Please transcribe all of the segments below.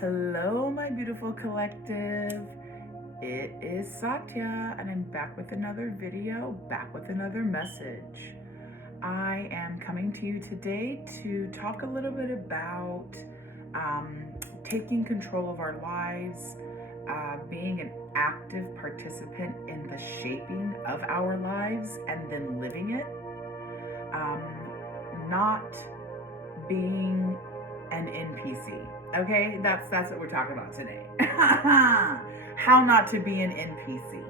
Hello, my beautiful collective. It is Satya, and I'm back with another video, back with another message. I am coming to you today to talk a little bit about taking control of our lives, being an active participant in the shaping of our lives and then living it, not being an NPC. Okay, that's what we're talking about today. How not to be an NPC.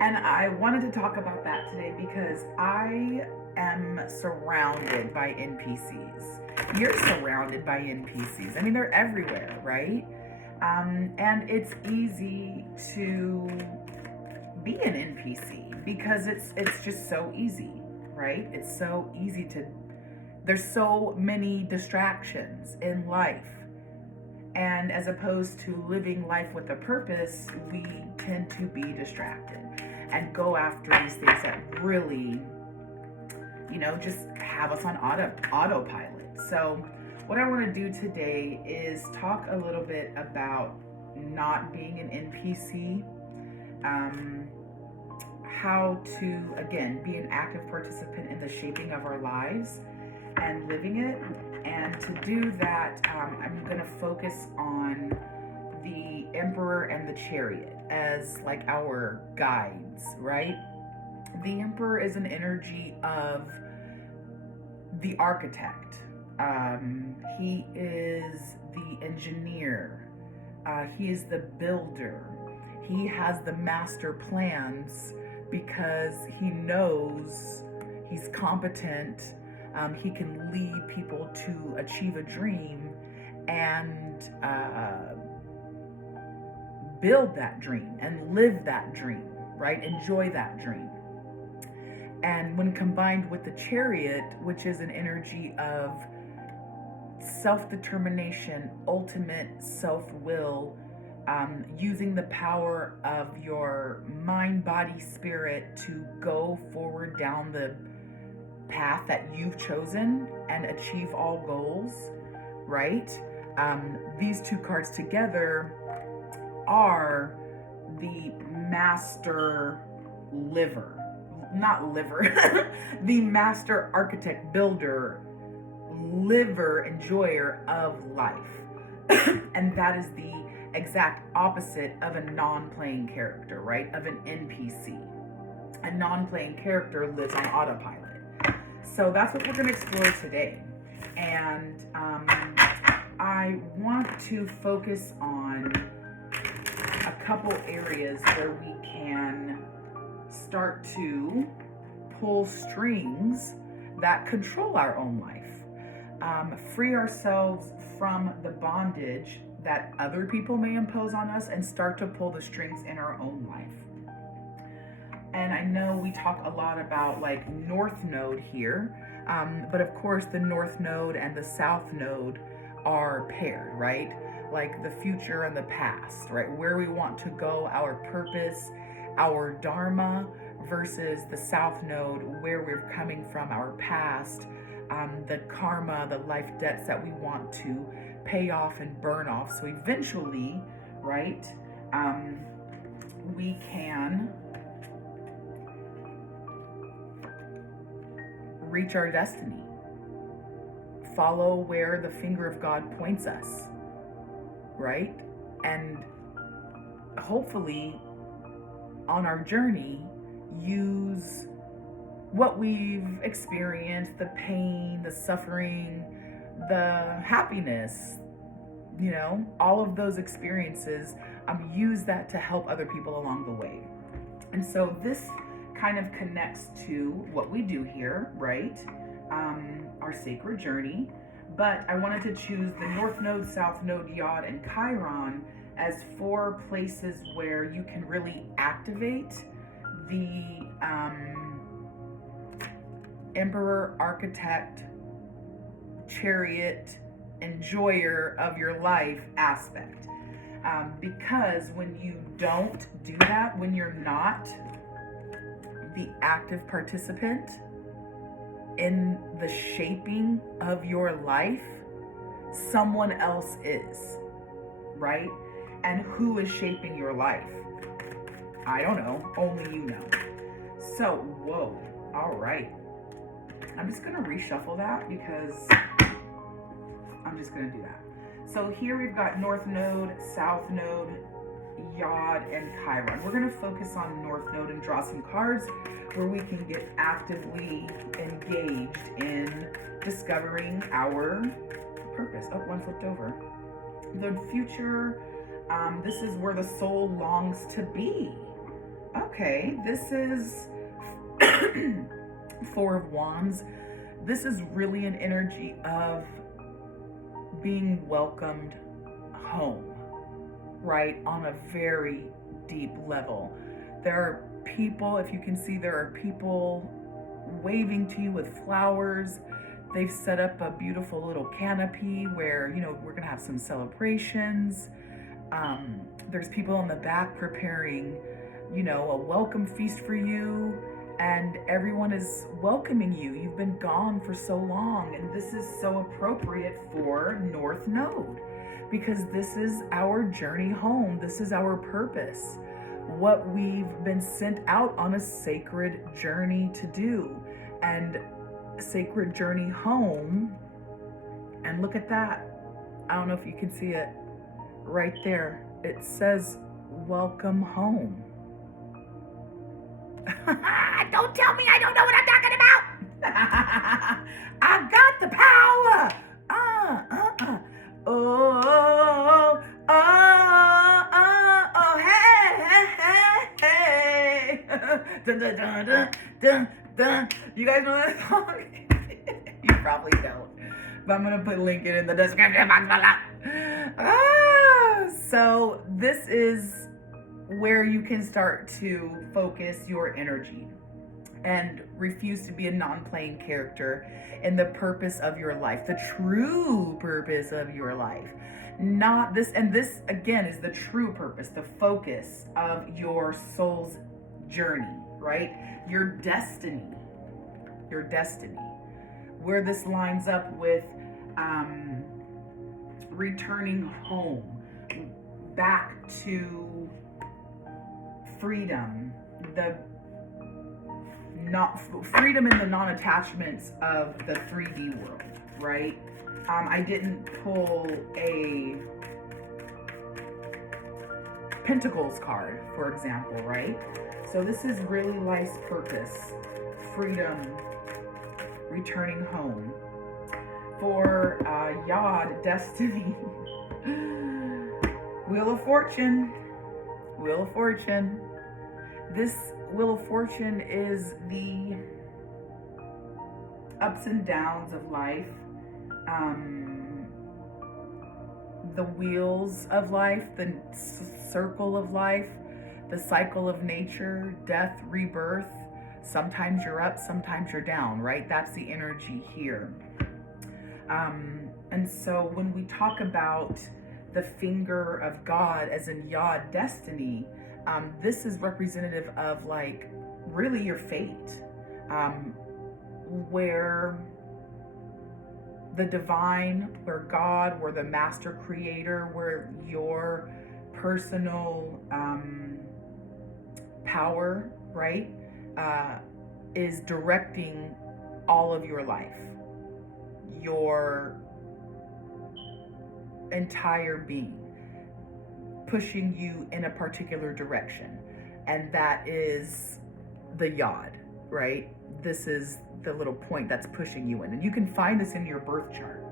And I wanted to talk about that today because I am surrounded by NPCs. You're surrounded by NPCs. I mean, they're everywhere, right? And it's easy to be an NPC because it's just so easy, right? It's so easy to. There's so many distractions in life. And as opposed to living life with a purpose, we tend to be distracted and go after these things that really, just have us on autopilot. So what I want to do today is talk a little bit about not being an NPC, how to, again, be an active participant in the shaping of our lives and living it. And to do that, I'm going to focus on the Emperor and the Chariot as like our guides, right? The Emperor is an energy of the architect. He is the engineer. He is the builder. He has the master plans because he knows he's competent. He can lead people to achieve a dream and build that dream and live that dream, right? Enjoy that dream. And when combined with the Chariot, which is an energy of self-determination, ultimate self-will, using the power of your mind, body, spirit to go forward down the path that you've chosen and achieve all goals, right? These two cards together are the master the master architect, builder, liver, enjoyer of life. And that is the exact opposite of a non-playing character, right? Of an NPC. A non-playing character lives on autopilot. So that's what we're going to explore today. And I want to focus on a couple areas where we can start to pull strings that control our own life. Free ourselves from the bondage that other people may impose on us and start to pull the strings in our own life. And I know we talk a lot about like North Node here, but of course the North Node and the South Node are paired, right? Like the future and the past, right? Where we want to go, our purpose, our Dharma, versus the South Node, where we're coming from, our past, the karma, the life debts that we want to pay off and burn off. So eventually, right, we can reach our destiny, follow where the finger of God points us, right? And hopefully on our journey, use what we've experienced, the pain, the suffering, the happiness, all of those experiences, use that to help other people along the way. And so this kind of connects to what we do here, right? Our sacred journey. But I wanted to choose the North Node, South Node, Yod, and Chiron as 4 places where you can really activate the Emperor, Architect, Chariot, enjoyer of your life aspect. Because when you don't do that, when you're not the active participant in the shaping of your life, someone else is. right? And who is shaping your life? I don't know, only you know. So, whoa, all right. I'm just gonna reshuffle that because I'm just gonna do that. So here we've got North Node, South Node, Yod, and Chiron. We're gonna focus on North Node and draw some cards where we can get actively engaged in discovering our purpose. Oh, one flipped over. The future, this is where the soul longs to be. Okay, this is Four of Wands. This is really an energy of being welcomed home, right? On a very deep level. There are people, if you can see, there are people waving to you with flowers. They've set up a beautiful little canopy where, you know, we're gonna have some celebrations. There's people in the back preparing, you know, a welcome feast for you, and everyone is welcoming you. You've been gone for so long, and this is so appropriate for North Node because this is our journey home. This is our purpose, what we've been sent out on a sacred journey to do, and sacred journey home. And look at that. I don't know if you can see it right there. It says welcome home. Don't tell me I don't know what I'm talking about. I got the power. Oh, hey. Dun, dun, dun, dun, dun, dun. You guys know that song? You probably don't, but I'm gonna put a link in the description box below. So this is where you can start to focus your energy and refuse to be a non-playing character in the purpose of your life, the true purpose of your life. Not this, and this again is the true purpose, the focus of your soul's journey, right? Your destiny. Where this lines up with returning home, back to freedom, freedom in the non-attachments of the 3D world, right? I didn't pull a Pentacles card, for example, right? So this is really life's purpose, freedom, returning home. For Yod, destiny, Wheel of Fortune. This Wheel of Fortune is the ups and downs of life, the wheels of life, the circle of life, the cycle of nature, death, rebirth. Sometimes you're up, sometimes you're down, right? That's the energy here. And so when we talk about the finger of God as in Yod, destiny, this is representative of like really your fate, where the divine, where God, where the master creator, where your personal power, right, is directing all of your life, your entire being, pushing you in a particular direction. And that is the Yod, right? This is the little point that's pushing you in. And you can find this in your birth chart.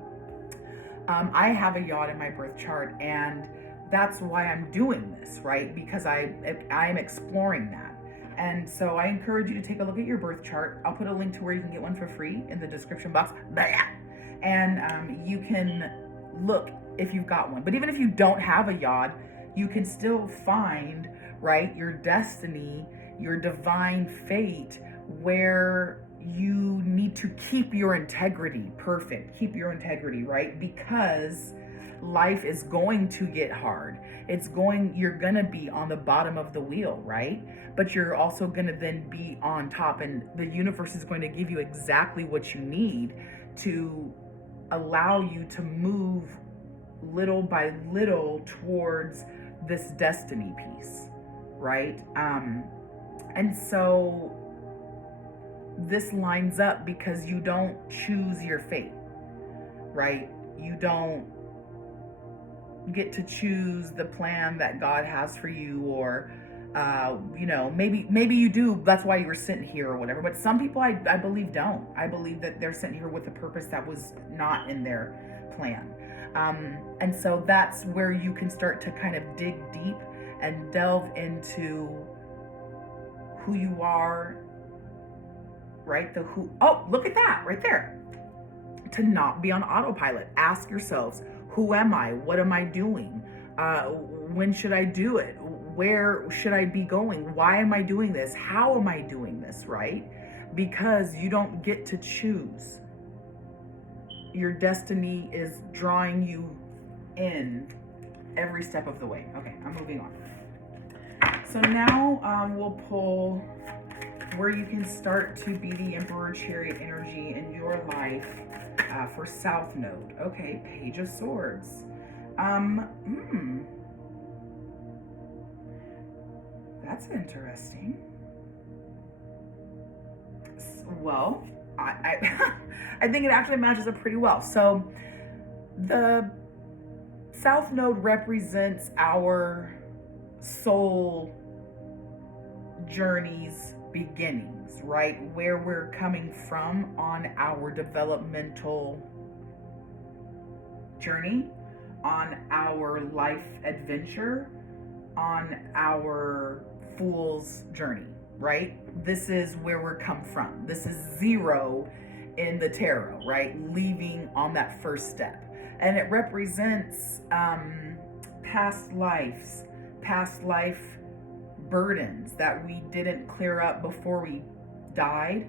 I have a Yod in my birth chart, and that's why I'm doing this, right? Because I'm exploring that. And so I encourage you to take a look at your birth chart. I'll put a link to where you can get one for free in the description box. And you can look if you've got one. But even if you don't have a Yod, you can still find, right, your destiny, your divine fate, where you need to keep your integrity perfect. Keep your integrity, right? Because life is going to get hard. You're gonna be on the bottom of the wheel, right? But you're also gonna then be on top, and the universe is going to give you exactly what you need to allow you to move little by little towards this destiny piece, right? And so this lines up because you don't choose your fate, right? You don't get to choose the plan that God has for you, or maybe you do, that's why you were sent here or whatever, but some people I believe don't. I believe that they're sent here with a purpose that was not in their plan. And so that's where you can start to kind of dig deep and delve into who you are, right? Oh, look at that right there. To not be on autopilot. Ask yourselves, who am I? What am I doing? When should I do it? Where should I be going? Why am I doing this? How am I doing this, right? Because you don't get to choose. Your destiny is drawing you in every step of the way. Okay, I'm moving on. So now we'll pull where you can start to be the Emperor Chariot energy in your life for South Node. Okay, Page of Swords. That's interesting. Well, I think it actually matches up pretty well. So the South Node represents our soul journeys, beginnings, right? Where we're coming from on our developmental journey, on our life adventure, on our fool's journey, right? This is where we're come from. This is 0 in the tarot, right? Leaving on that first step. And it represents past life burdens that we didn't clear up before we died,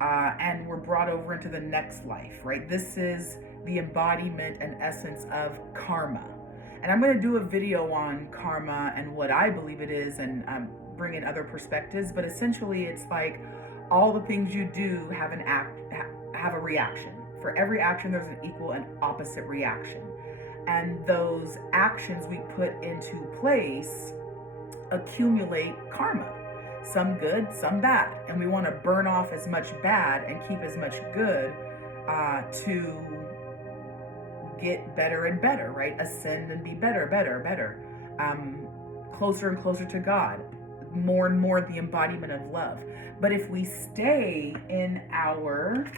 and were brought over into the next life, right? This is the embodiment and essence of karma. And I'm going to do a video on karma and what I believe it is, and bring in other perspectives. But essentially, it's like all the things you do have a reaction. For every action, there's an equal and opposite reaction. And those actions we put into place accumulate karma, some good, some bad, and we want to burn off as much bad and keep as much good to get better and better, right? Ascend and be better, closer and closer to God, more and more the embodiment of love. But if we stay in our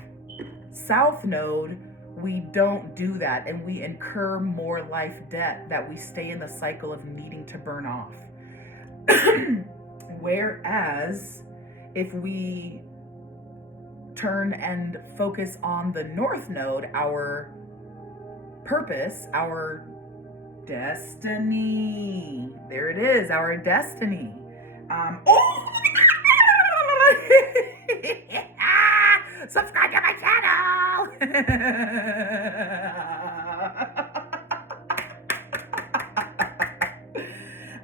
South Node, we don't do that, and we incur more life debt that we stay in the cycle of needing to burn off. Whereas if we turn and focus on the North Node, our purpose, our destiny, there it is, our destiny. Subscribe to my channel.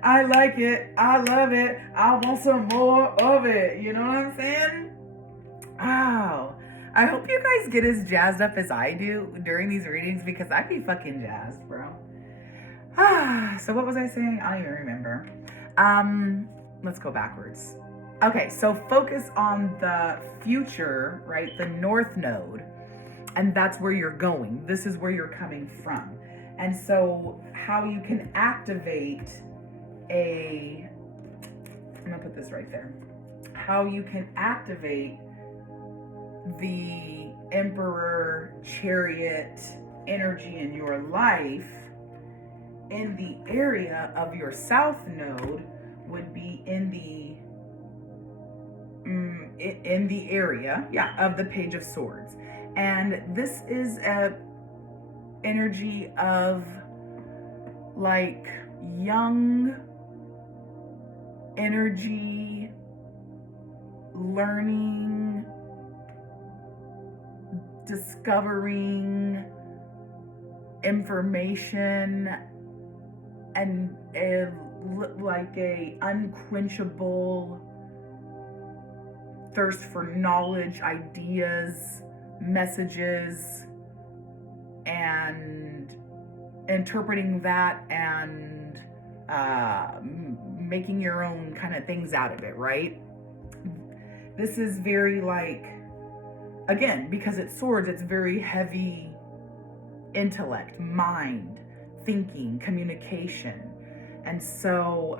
I like it. I love it. I want some more of it. You know what I'm saying? Oh, I hope you guys get as jazzed up as I do during these readings, because I'd be fucking jazzed, bro. So what was I saying? I don't even remember. Let's go backwards. Okay, so focus on the future, right? The North Node. And that's where you're going. This is where you're coming from. And so how you can activate I'm gonna put this right there. How you can activate the Emperor Chariot energy in your life in the area of your South Node would be in the area, of the Page of Swords. And this is a energy of like young energy, learning, discovering information, and like a unquenchable thirst for knowledge, ideas, messages, and interpreting that and making your own kind of things out of it, right? This is very like, again, because it's swords, it's very heavy intellect, mind, thinking, communication. And so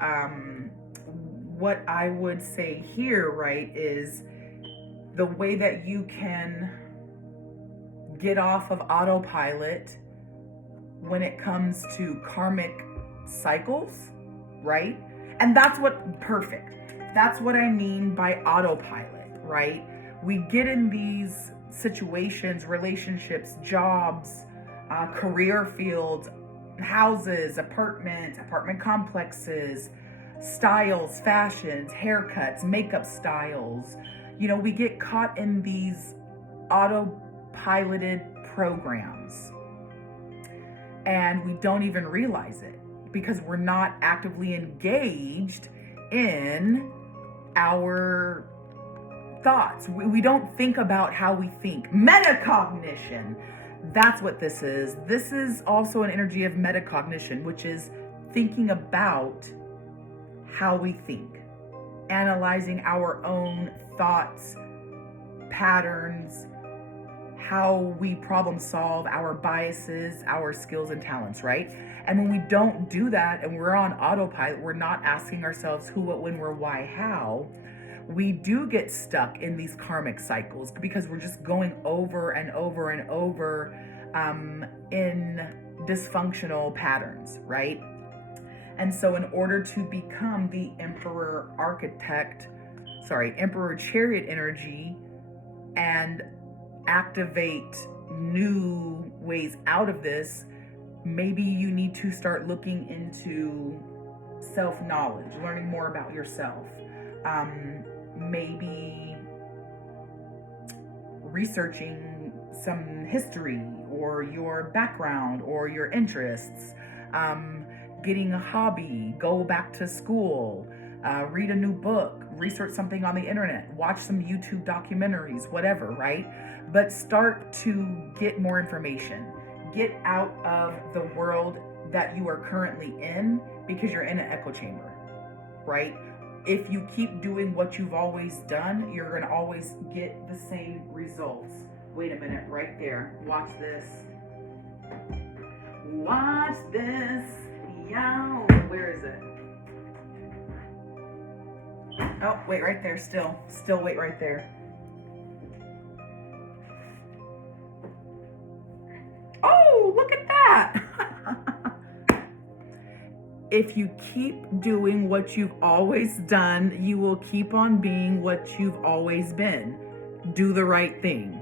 what I would say here, right, is the way that you can get off of autopilot when it comes to karmic cycles, right? And that's what I mean by autopilot, right? We get in these situations, relationships, jobs, career fields, houses, apartment complexes, styles, fashions, haircuts, makeup styles. You know, we get caught in these autopiloted programs and we don't even realize it because we're not actively engaged in our thoughts. We don't think about how we think. Metacognition. That's what this is. This is also an energy of metacognition, which is thinking about how we think, analyzing our own thoughts, patterns, how we problem solve, our biases, our skills and talents, right? And when we don't do that and we're on autopilot, we're not asking ourselves who, what, when, where, why, how, we do get stuck in these karmic cycles because we're just going over and over and over in dysfunctional patterns, right? And so in order to become the Emperor Chariot energy and activate new ways out of this, maybe you need to start looking into self-knowledge, learning more about yourself. Maybe researching some history or your background or your interests, getting a hobby, go back to school, read a new book, research something on the internet, watch some YouTube documentaries, whatever, right? But start to get more information. Get out of the world that you are currently in because you're in an echo chamber, right? If you keep doing what you've always done, you're going to always get the same results. Wait a minute, right there. Watch this. Watch this. Yo, where is it? Oh, wait right there. Still wait right there. Oh, look at that. If you keep doing what you've always done, you will keep on being what you've always been. Do the right thing.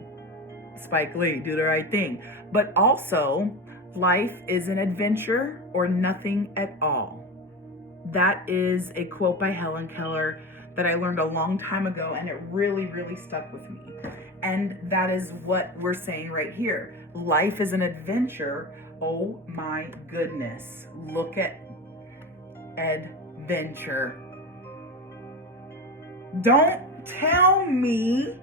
Spike Lee, do the right thing. But also, life is an adventure or nothing at all. That is a quote by Helen Keller that I learned a long time ago, and it really, really stuck with me. And that is what we're saying right here. Life is an adventure. Oh my goodness. Look at adventure. Don't tell me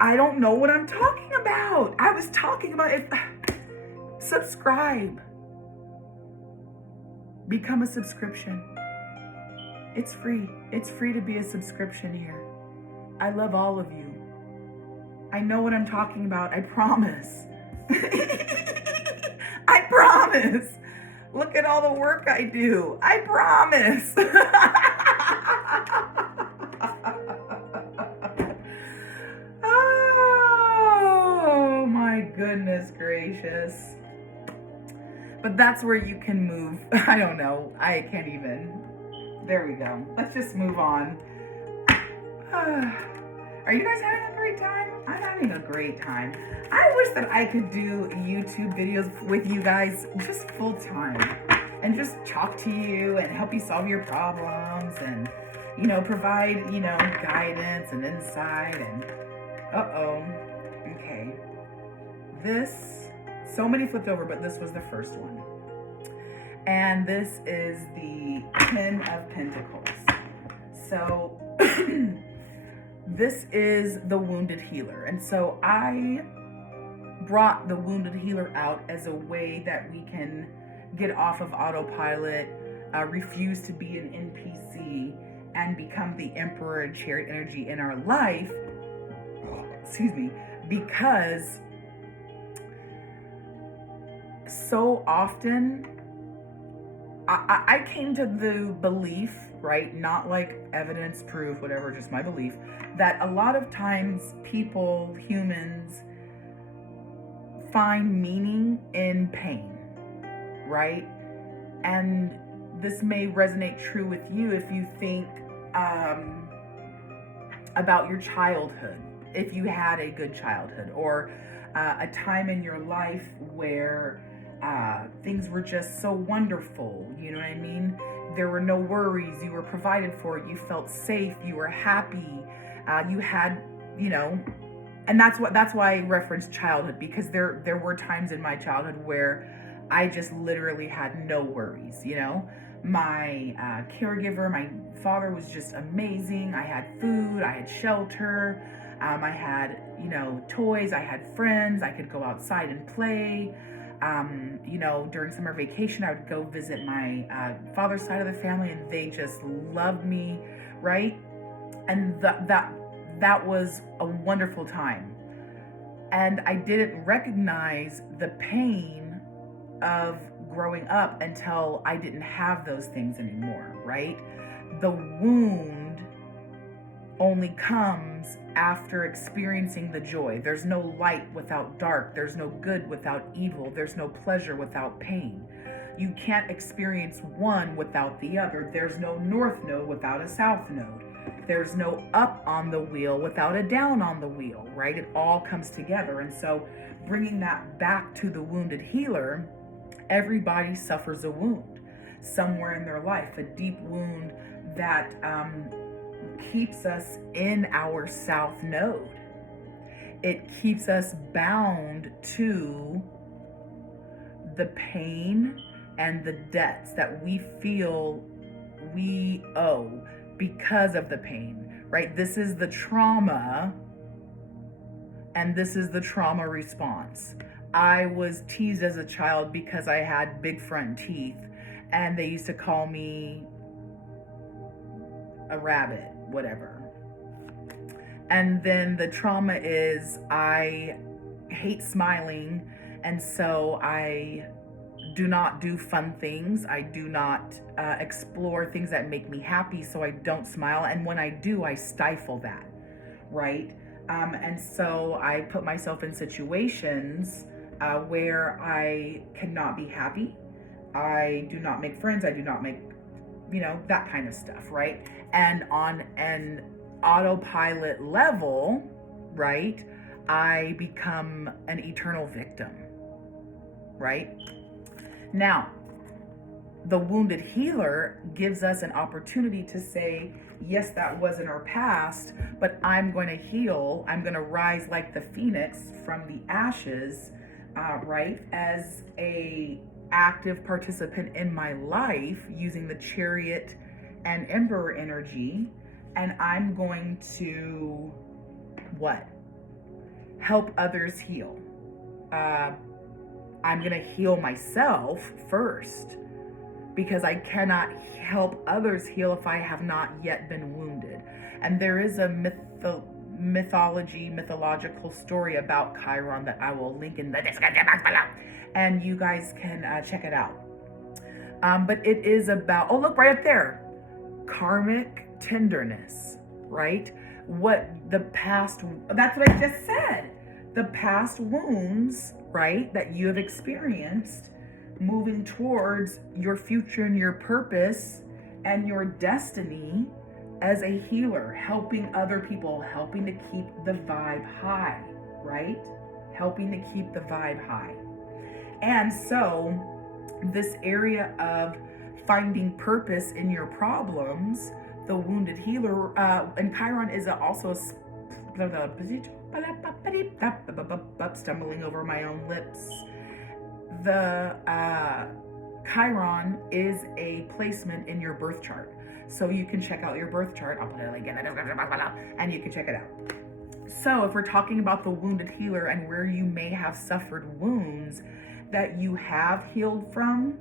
I don't know what I'm talking about. I was talking about it. Subscribe. Become a subscription. It's free. It's free to be a subscription here. I love all of you. I know what I'm talking about. I promise. I promise. Look at all the work I do. I promise. Oh my goodness gracious. But that's where you can move. I don't know. I can't even. There we go. Let's just move on. Are you guys having a great time? I'm having a great time. I wish that I could do YouTube videos with you guys just full time and just talk to you and help you solve your problems and, you know, provide, you know, guidance and insight and, okay. This, so many flipped over, but this was the first one. And this is the Ten of Pentacles. So, this is the wounded healer. And so I brought the wounded healer out as a way that we can get off of autopilot, refuse to be an NPC, and become the Emperor and Chariot energy in our life. Excuse me, because so often I came to the belief, right, not like evidence, proof, whatever, just my belief, that a lot of times people, humans, find meaning in pain, right? And this may resonate true with you if you think about your childhood, if you had a good childhood, or a time in your life where things were just so wonderful, you know what I mean? There were no worries, you were provided for, you felt safe, you were happy, you had, you know, and that's why I referenced childhood, because there were times in my childhood where I just literally had no worries, you know? My caregiver, my father was just amazing. I had food, I had shelter, I had, you know, toys, I had friends, I could go outside and play. You know, during summer vacation, I would go visit my father's side of the family, and they just loved me, right? And that was a wonderful time. And I didn't recognize the pain of growing up until I didn't have those things anymore, right? The wound only comes after experiencing the joy. There's no light without dark. There's no good without evil. There's no pleasure without pain. You can't experience one without the other. There's no north node without a south node. There's no up on the wheel without a down on the wheel, right? It all comes together. And so bringing that back to the wounded healer, everybody suffers a wound somewhere in their life, a deep wound that keeps us in our south node. It keeps us bound to the pain and the debts that we feel we owe because of the pain, right? This is the trauma, and this is the trauma response. I was teased as a child because I had big front teeth, and they used to call me a rabbit, whatever. And then the trauma is I hate smiling, and so I do not do fun things. I do not explore things that make me happy, so I don't smile. And when I do, I stifle that, right? And so I put myself in situations where I cannot be happy. I do not make friends. I do not make, you know, that kind of stuff, right? And on an autopilot level, right, I become an eternal victim, right? Now, the wounded healer gives us an opportunity to say, yes, that was in our past, but I'm going to heal. I'm going to rise like the phoenix from the ashes, right, as a active participant in my life using the Chariot and Emperor energy, and I'm going to what? Help others heal. I'm going to heal myself first, because I cannot help others heal if I have not yet been wounded. And there is a mythological story about Chiron that I will link in the description box below, and you guys can check it out. But it is about, oh, look right up there, karmic tenderness, right? What the past, that's what I just said. The past wounds, right, that you have experienced, moving towards your future and your purpose and your destiny as a healer, helping other people, helping to keep the vibe high, right? Helping to keep the vibe high. And so this area of finding purpose in your problems, the wounded healer, and Chiron is also stumbling over my own lips. The Chiron is a placement in your birth chart. So you can check out your birth chart. I'll put it again in the description box below, and you can check it out. So if we're talking about the wounded healer and where you may have suffered wounds that you have healed from,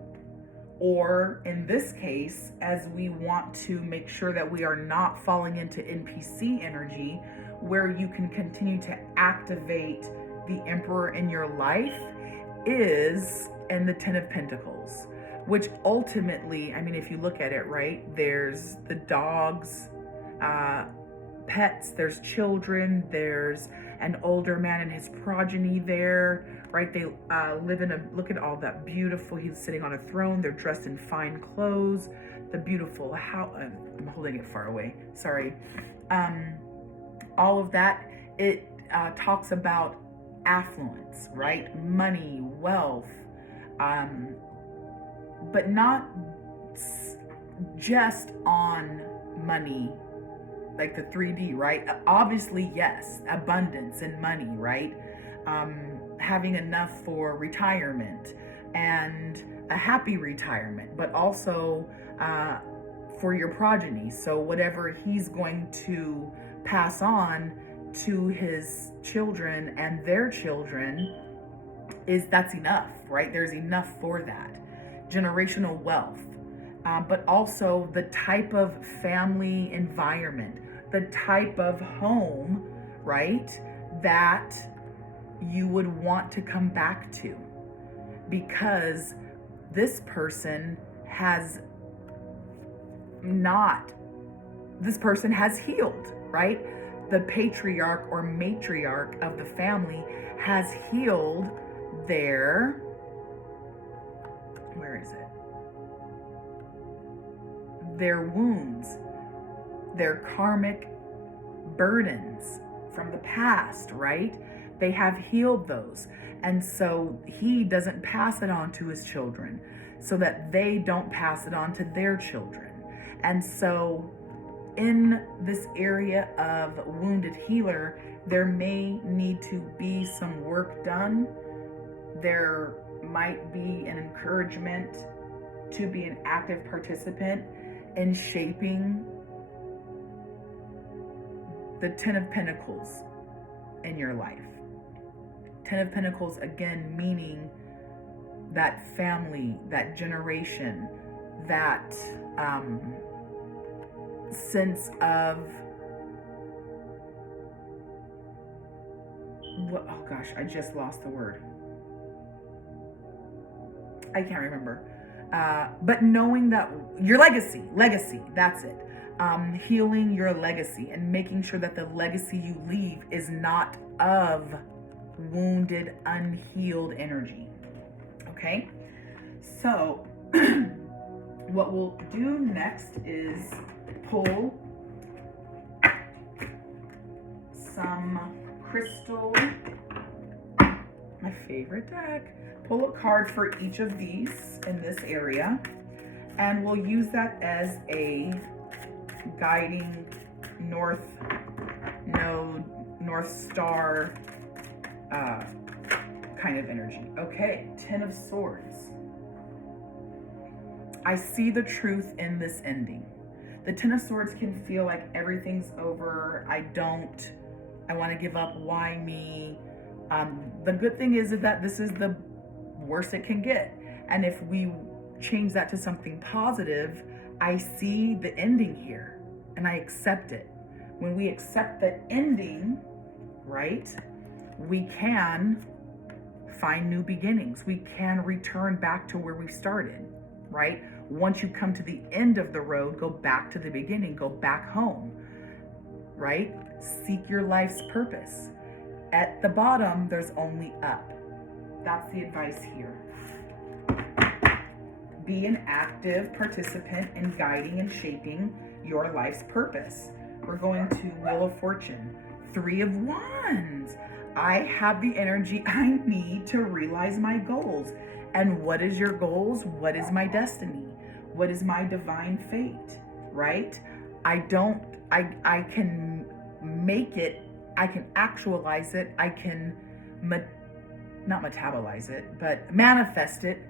or in this case, as we want to make sure that we are not falling into NPC energy, where you can continue to activate the Emperor in your life, is in the Ten of Pentacles, which ultimately, I mean, if you look at it, right, there's the dogs, pets, there's children, there's an older man and his progeny there, right? They live in look at all that beautiful, he's sitting on a throne, they're dressed in fine clothes, the beautiful house, I'm holding it far away, sorry. All of that, it talks about affluence, right? Money, wealth, but not just on money, like the 3D, right? Obviously, yes, abundance and money, right? Having enough for retirement and a happy retirement, but also for your progeny. So whatever he's going to pass on to his children and their children, that's enough, right? There's enough for that. Generational wealth, but also the type of family environment, the type of home, right, that you would want to come back to, because this person has healed, right? The patriarch or matriarch of the family has healed their, where is it? Their wounds, their karmic burdens from the past, right? They have healed those. And so he doesn't pass it on to his children so that they don't pass it on to their children. And so in this area of wounded healer, there may need to be some work done. There might be an encouragement to be an active participant in shaping the Ten of Pentacles in your life. Ten of Pentacles, again, meaning that family, that generation, that sense of, what, oh gosh, I just lost the word. I can't remember. But knowing that your legacy, that's it. Healing your legacy and making sure that the legacy you leave is not of wounded, unhealed energy. Okay? So, what we'll do next is pull some crystal, my favorite deck. Pull a card for each of these in this area, and we'll use that as a guiding north node, north star kind of energy. Okay, Ten of Swords. I see the truth in this ending. The Ten of Swords can feel like everything's over. I want to give up. Why me? The good thing is that this is the worst it can get. And if we change that to something positive, I see the ending here and I accept it. When we accept the ending, right, we can find new beginnings. We can return back to where we started, right? Once you come to the end of the road, go back to the beginning, go back home, right? Seek your life's purpose. At the bottom, there's only up. That's the advice here. Be an active participant in guiding and shaping your life's purpose. We're going to Wheel of Fortune. 3 of Wands. I have the energy I need to realize my goals. And what is your goals? What is my destiny? What is my divine fate? Right? I can make it. I can actualize it. I can not metabolize it, but manifest it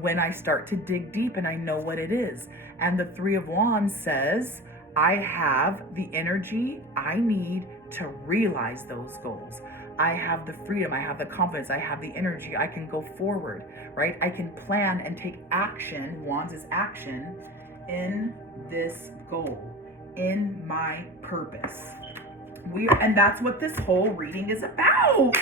when I start to dig deep and I know what it is. And the 3 of Wands says, I have the energy I need to realize those goals. I have the freedom, I have the confidence, I have the energy, I can go forward, right? I can plan and take action, wands is action, in this goal, in my purpose. And that's what this whole reading is about.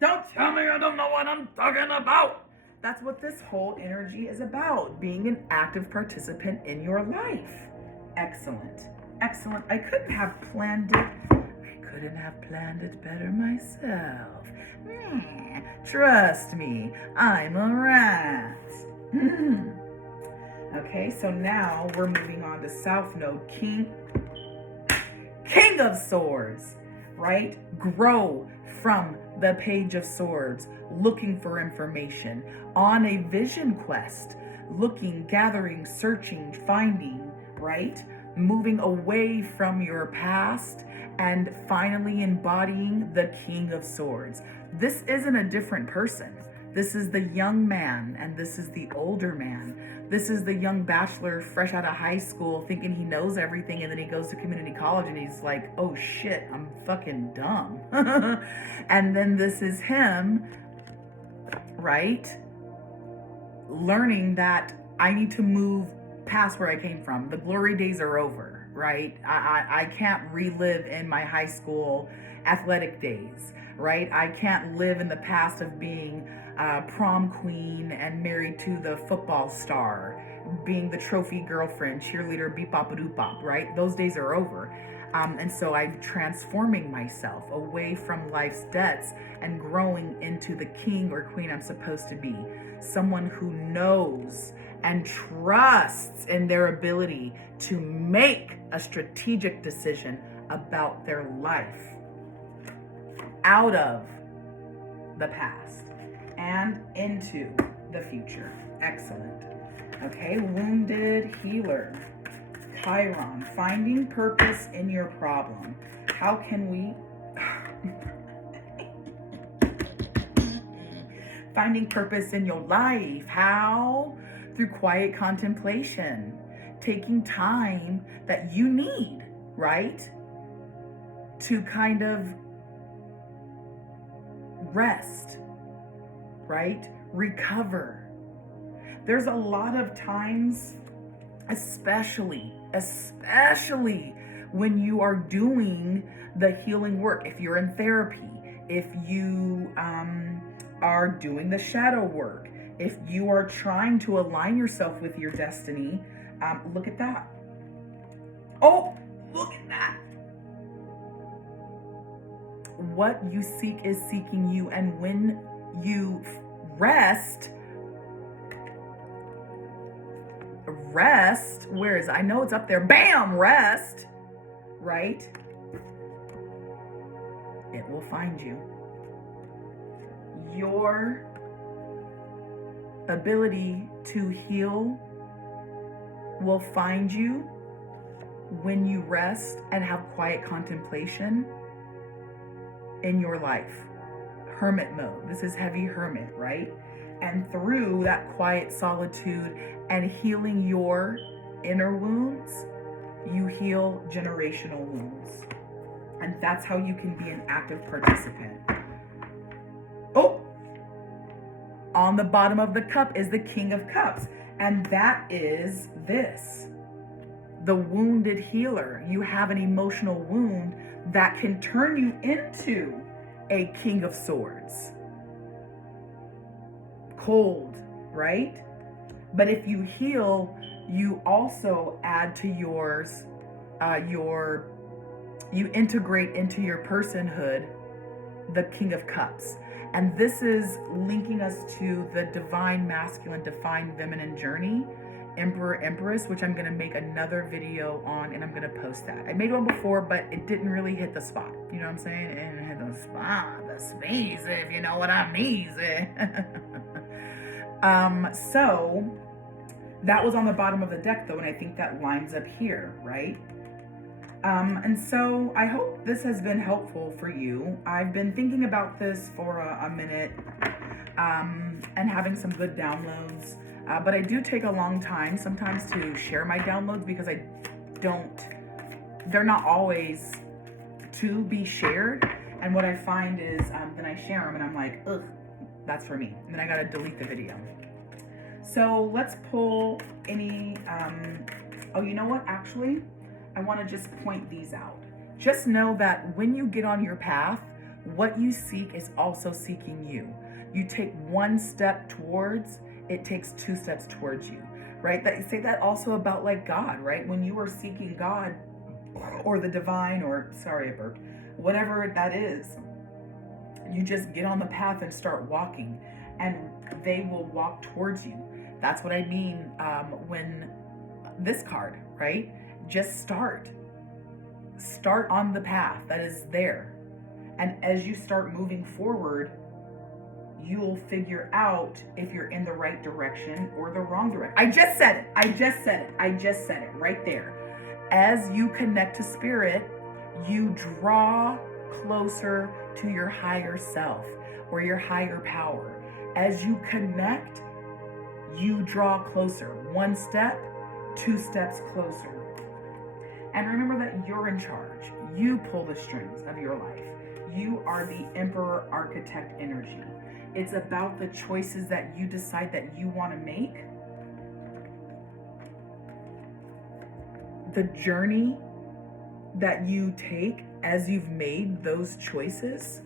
Don't tell me I don't know what I'm talking about. That's what this whole energy is about, being an active participant in your life. Excellent. Excellent. I couldn't have planned it better myself. Trust me, I'm a rat. Okay, so now we're moving on to South Node, King of Swords, right? Grow from the Page of Swords, looking for information, on a vision quest, looking, gathering, searching, finding, right? Moving away from your past and finally embodying the King of Swords. This isn't a different person. This is the young man and this is the older man. This is the young bachelor fresh out of high school thinking he knows everything, and then he goes to community college and he's like, oh shit, I'm fucking dumb. And then this is him, right? Learning that I need to move past where I came from. The glory days are over, right? I can't relive in my high school athletic days, right? I can't live in the past of being prom queen and married to the football star, being the trophy girlfriend, cheerleader, beep bop doop bop, right? Those days are over. And so I'm transforming myself away from life's debts and growing into the king or queen I'm supposed to be. Someone who knows and trusts in their ability to make a strategic decision about their life out of the past and into the future. Excellent. Okay, wounded healer. Chiron, finding purpose in your problem. How can we... Finding purpose in your life. How? Through quiet contemplation. Taking time that you need, right? To kind of rest, right? Recover. There's a lot of times, especially when you are doing the healing work, if you're in therapy, if you are doing the shadow work, if you are trying to align yourself with your destiny, look at that. Oh, look at that. What you seek is seeking you, and when you rest, where is it? I know it's up there. Bam, rest, right? It will find you. Your ability to heal will find you when you rest and have quiet contemplation in your life. Hermit mode. This is heavy hermit, right? And through that quiet solitude and healing your inner wounds, you heal generational wounds. And that's how you can be an active participant. Oh, on the bottom of the cup is the King of Cups. And that is this, the wounded healer. You have an emotional wound that can turn you into a King of Swords. Cold, right? But if you heal, you also add to yours, you integrate into your personhood the King of Cups. And this is linking us to the divine masculine, divine feminine journey, Emperor, Empress, which I'm going to make another video on, and I'm going to post that. I made one before, but it didn't really hit the spot. You know what I'm saying? It didn't hit the spot, the space, if you know what I mean. So that was on the bottom of the deck, though, and I think that lines up here, right? And so I hope this has been helpful for you. I've been thinking about this for a minute, and having some good downloads. But I do take a long time sometimes to share my downloads because they're not always to be shared. And what I find is then I share them and I'm like, ugh, that's for me. And then I gotta delete the video. So let's pull any, oh, you know what? Actually, I wanna just point these out. Just know that when you get on your path, what you seek is also seeking you. You take one step towards, it takes two steps towards you, right? That you say that also about like God, right? When you are seeking God or the divine, or sorry, I burped, whatever that is, you just get on the path and start walking, and they will walk towards you. That's what I mean when this card, right? Just start on the path that is there. And as you start moving forward, you'll figure out if you're in the right direction or the wrong direction. I just said it right there. As you connect to spirit, you draw closer to your higher self or your higher power. As you connect, you draw closer. One step, two steps closer. And remember that you're in charge. You pull the strings of your life. You are the Emperor Architect energy. It's about the choices that you decide that you want to make. The journey that you take as you've made those choices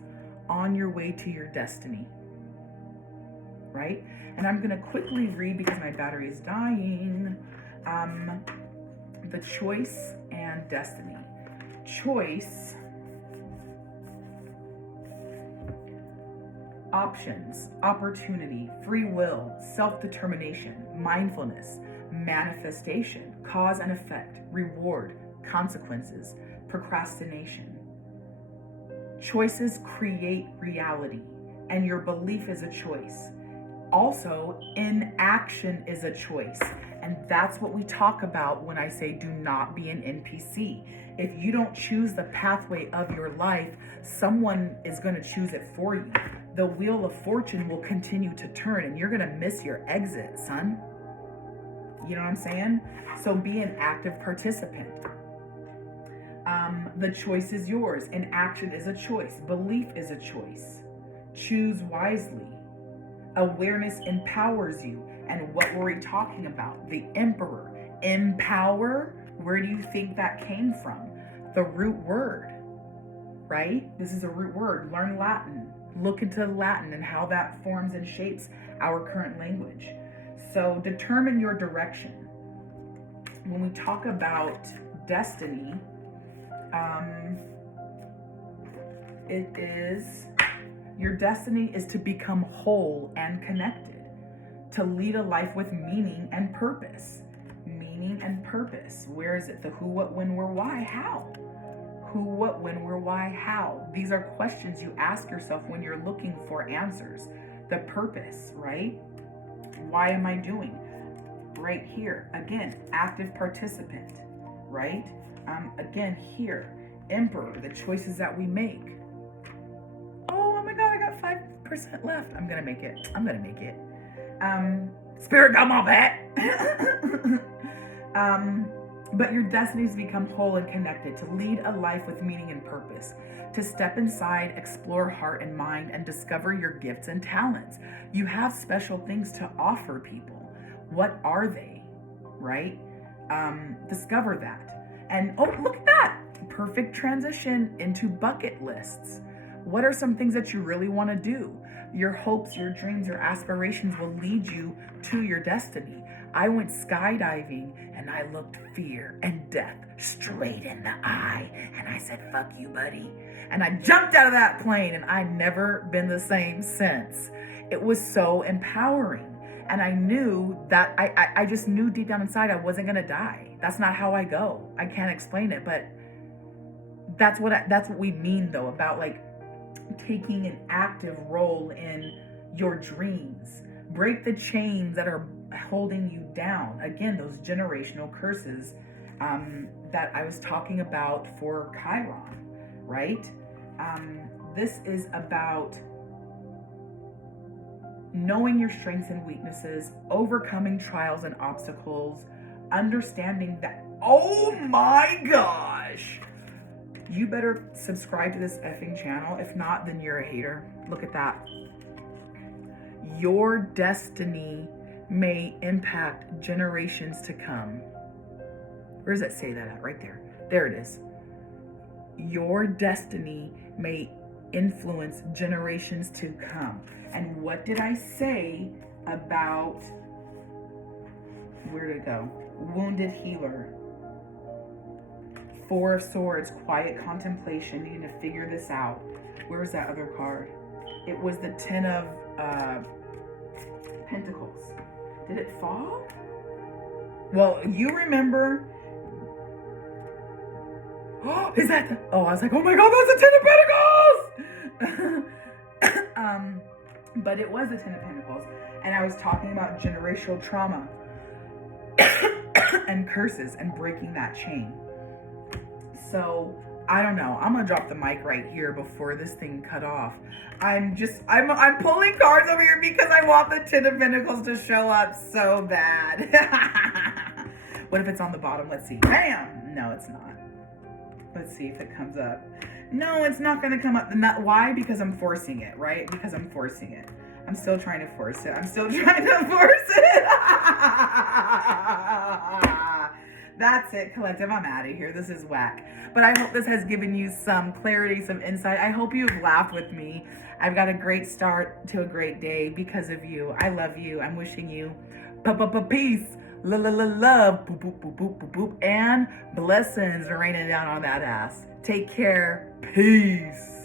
on your way to your destiny. Right? And I'm going to quickly read because my battery is dying. The choice and destiny. Choice. Options, opportunity, free will, self-determination, mindfulness, manifestation, cause and effect, reward, consequences, procrastination. Choices create reality, and your belief is a choice. Also, inaction is a choice, and that's what we talk about when I say do not be an NPC. If you don't choose the pathway of your life, someone is going to choose it for you. The wheel of fortune will continue to turn, and you're going to miss your exit, son. You know what I'm saying? So be an active participant. The choice is yours. Inaction is a choice. Belief is a choice. Choose wisely. Awareness empowers you. And what were we talking about? The Emperor. Empower. Where do you think that came from? The root word, right? This is a root word. Learn Latin. Look into Latin and how that forms and shapes our current language. So determine your direction. When we talk about destiny, it is, your destiny is to become whole and connected, to lead a life with meaning and purpose. Meaning and purpose. Where is it? The who, what, when, where, why, how? Who, what, when, where, why, how? These are questions you ask yourself when you're looking for answers. The purpose, right? Why am I doing? Right here. Again, active participant, right? Again, here. Emperor, the choices that we make. Oh my God, I got 5% left. I'm gonna make it. Spirit got my back. But your destiny is to become whole and connected, to lead a life with meaning and purpose, to step inside, explore heart and mind, and discover your gifts and talents. You have special things to offer people. What are they, right? Discover that. And oh, look at that. Perfect transition into bucket lists. What are some things that you really want to do? Your hopes, your dreams, your aspirations will lead you to your destiny. I went skydiving and I looked fear and death straight in the eye. And I said, fuck you, buddy. And I jumped out of that plane and I've never been the same since. It was so empowering. And I knew that I just knew deep down inside I wasn't going to die. That's not how I go. I can't explain it, but that's what we mean though, about like taking an active role in your dreams. Break the chains that are holding you down. Again, those generational curses that I was talking about for Chiron, right? This is about knowing your strengths and weaknesses, overcoming trials and obstacles, understanding that, oh my gosh, you better subscribe to this effing channel. If not, then you're a hater. Look at that. Your destiny may impact generations to come. Where does that say that at? Right there. There it is. Your destiny may influence generations to come. And what did I say about, where did it go? Wounded healer. Four of Swords, quiet contemplation, needing to figure this out. Where's that other card? It was the Ten of Pentacles. Did it fall? Well, you remember. Oh, is that the, oh, I was like, oh my God, that's a Ten of Pentacles! But it was the Ten of Pentacles. And I was talking about generational trauma and curses and breaking that chain. So, I don't know. I'm gonna drop the mic right here before this thing cut off. I'm pulling cards over here because I want the Ten of Pentacles to show up so bad. What if it's on the bottom? Let's see. Bam! No, it's not. Let's see if it comes up. No, it's not gonna come up. Why? Because I'm forcing it, right? Because I'm forcing it. I'm still trying to force it. I'm still trying to force it. That's it, collective. I'm out of here. This is whack. But I hope this has given you some clarity, some insight. I hope you've laughed with me. I've got a great start to a great day because of you. I love you. I'm wishing you peace, love, boop, boop, boop, boop, boop, boop, and blessings raining down on that ass. Take care. Peace.